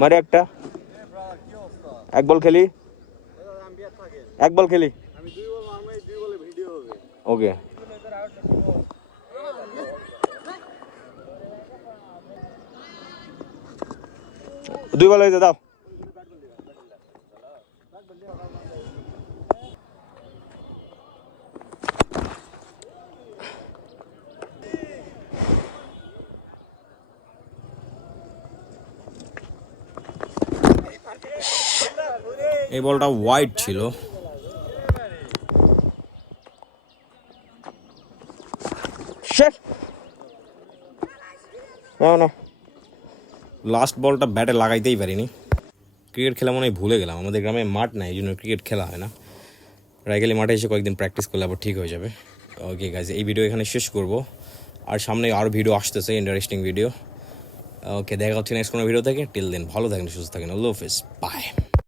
মারে একটা, এক বল খেলি, এক বল খেলি। ওকে দুই বল হয়েছে, দাও। এই বলটা ওয়াইড ছিল। শেষ। না লাস্ট বলটা ব্যাটে লাগাইতেই পারিনি। ক্রিকেট খেলা মনে হয় ভুলে গেলাম, আমাদের গ্রামে মাঠ নাই, এই জন্য ক্রিকেট খেলা হয় না। রাইগেলি মাঠে এসে কয়েকদিন প্র্যাকটিস করলে আবার ঠিক হয়ে যাবে। ওকে গাইজ, এই ভিডিও এখানে শেষ করব, আর সামনে আরও ভিডিও আসতেছে, ইন্টারেস্টিং ভিডিও। ওকে, দেখা হচ্ছে নেক্সট কোনো ভিডিও থেকে। টিল দেন ভালো থাকেন, সুস্থ থাকেন, আল্লাহ হাফেজ, বাই।